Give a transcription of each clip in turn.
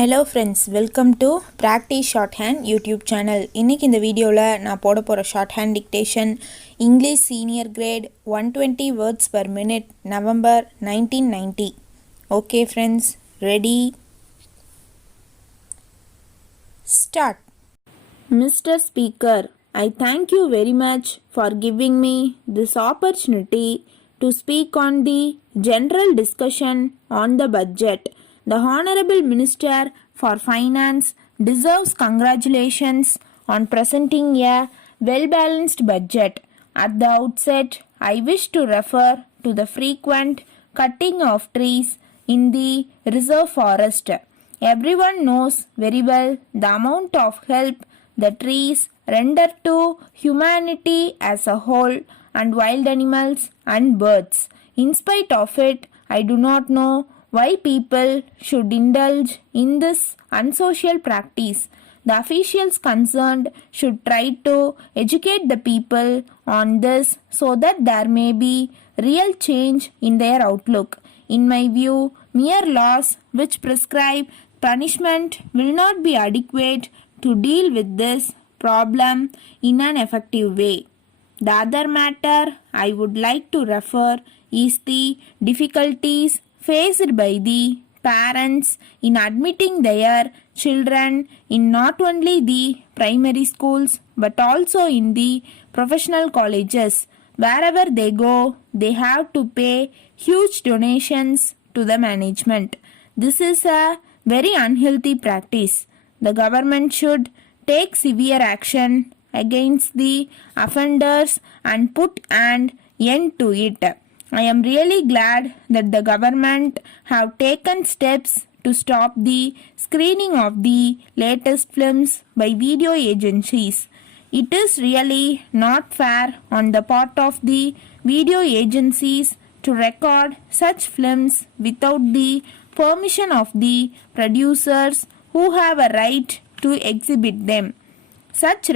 Hello friends, welcome to practice short hand YouTube channel. இன்றைக்கி இந்த வீடியோவில் நான் போட போகிற short hand dictation English senior great 120 words per minute November 1990. Okay friends, ready? Start. Mr. Speaker, I thank you very much for giving me this opportunity to speak on the general discussion on the budget. The Honorable Minister for Finance deserves congratulations on presenting a well-balanced budget. At the outset, I wish to refer to the frequent cutting of trees in the reserve forest. Everyone knows very well the amount of help the trees render to humanity as a whole and wild animals and birds. In spite of it, I do not know why people should indulge in this unsocial practice. The officials concerned should try to educate the people on this so that there may be real change in their outlook. In my view, mere laws which prescribe punishment will not be adequate to deal with this problem in an effective way. The other matter I would like to refer is the difficulties faced by the parents in admitting their children in not only the primary schools but also in the professional colleges. Wherever they go, they have to pay huge donations to the management. This is a very unhealthy practice. The government should take severe action against the offenders and put an end to it. I am really glad that the government have taken steps to stop the screening of the latest films by video agencies. It is really not fair on the part of the video agencies to record such films without the permission of the producers who have a right to exhibit them. Such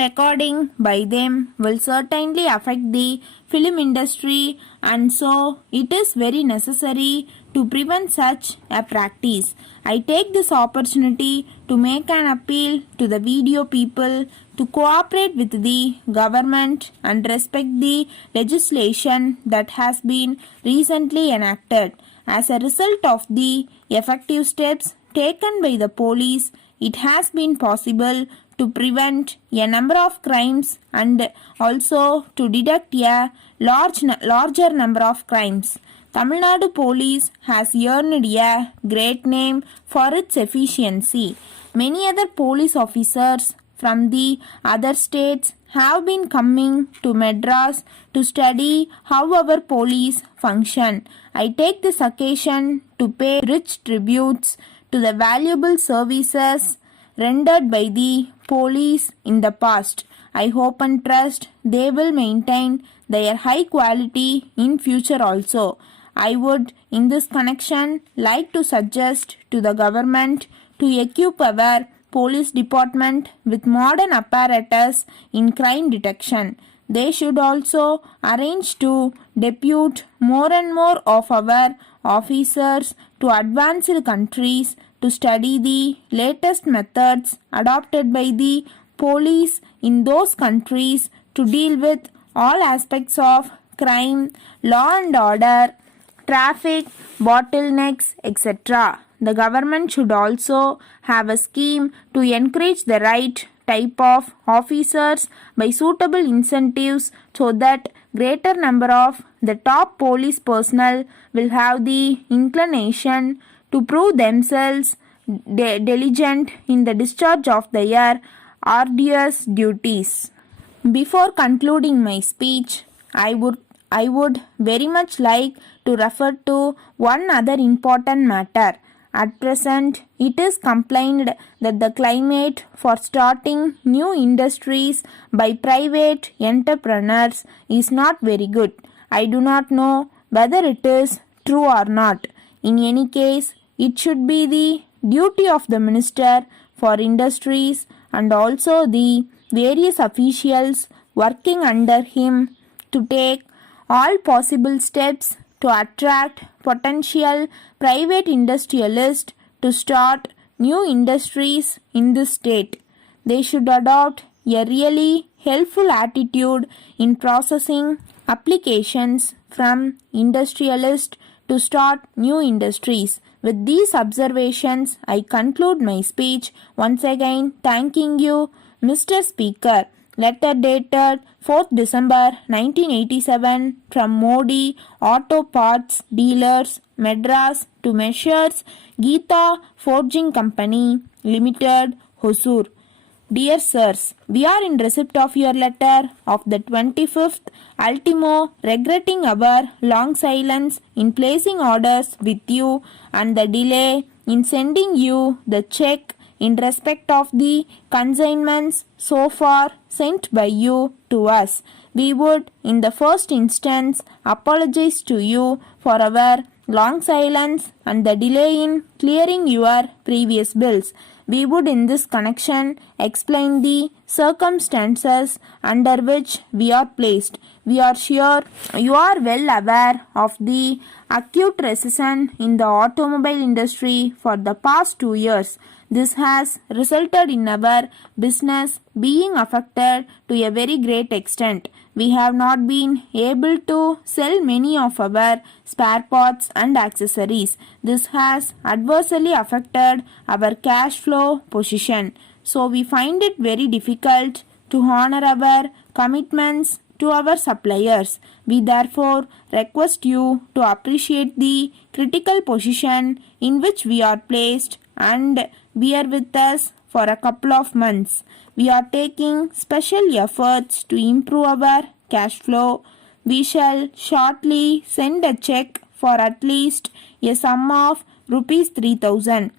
recording by them will certainly affect the film industry, and so it is very necessary to prevent such a practice. I take this opportunity to make an appeal to the video people to cooperate with the government and respect the legislation that has been recently enacted. As a result of the effective steps taken by the police, it has been possible to prevent a number of crimes and also to detect a larger number of crimes. Tamil Nadu Police has earned a great name for its efficiency. Many other police officers from the other states have been coming to Madras to study how our police function. I take this occasion to pay rich tributes to the valuable services rendered by the police in the past. I hope and trust they will maintain their high quality in future also. I would in this connection like to suggest to the government to equip our police department with modern apparatus in crime detection. They should also arrange to depute more and more of our officers to advanced countries to study the latest methods adopted by the police in those countries to deal with all aspects of crime, law and order, traffic, bottlenecks, etc. The government should also have a scheme to encourage the right type of officers by suitable incentives so that greater number of the top police personnel will have the inclination to prove themselves diligent in the discharge of their arduous duties. Before concluding my speech, I would very much like to refer to one other important matter. At present, it is complained that the climate for starting new industries by private entrepreneurs is not very good. I do not know whether it is true or not. In any case, it should be the duty of the Minister for Industries and also the various officials working under him to take all possible steps to attract potential private industrialists to start new industries in this state. They should adopt a really helpful attitude in processing applications from industrialists to start new industries. With these observations, I conclude my speech. Once again, thanking you, Mr. Speaker. Letter dated 4th December 1987 from Modi Auto Parts Dealers, Madras to Messrs. Geeta Forging Company Limited, Hosur. Dear sirs, we are in receipt of your letter of the 25th ultimo, regretting our long silence in placing orders with you and the delay in sending you the check in respect of the consignments so far sent by you to us. We would, in the first instance, apologize to you for our long silence and the delay in clearing your previous bills. We would in this connection explain the circumstances under which we are placed. We are sure you are well aware of the acute recession in the automobile industry for the past 2 years. This has resulted in our business being affected to a very great extent. We have not been able to sell many of our spare parts and accessories. This has adversely affected our cash flow position. So we find it very difficult to honor our commitments to our suppliers. We therefore request you to appreciate the critical position in which we are placed and bear with us for a couple of months. We are taking special efforts to improve our cash flow. We shall shortly send a check for at least a sum of rupees 3,000.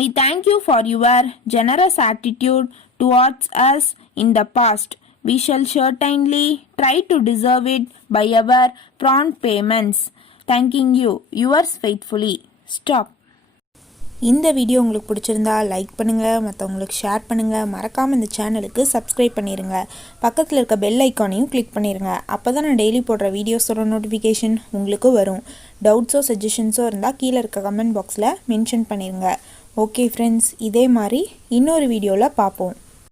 We thank you for your generous attitude towards us in the past. We shall certainly try to deserve it by our prompt payments. Thanking you. Yours faithfully. Stop. இந்த video உங்களுக்கு பிடிச்சிருந்தா like பண்ணுங்கள், மற்றவங்களுக்கு share பண்ணுங்கள், மறக்காமல் இந்த சேனலுக்கு subscribe பண்ணிடுங்க. பக்கத்தில் இருக்க பெல் ஐக்கானையும் கிளிக் பண்ணிடுங்க. அப்போ தான் நான் டெய்லி போடுற வீடியோஸோட நோட்டிஃபிகேஷன் உங்களுக்கு வரும். டவுட்ஸோ சஜஷன்ஸோ இருந்தால் கீழே இருக்க கமெண்ட் பாக்ஸில் மென்ஷன் பண்ணிடுங்க. ஓகே ஃப்ரெண்ட்ஸ், இதே மாதிரி இன்னொரு வீடியோவில் பார்ப்போம்.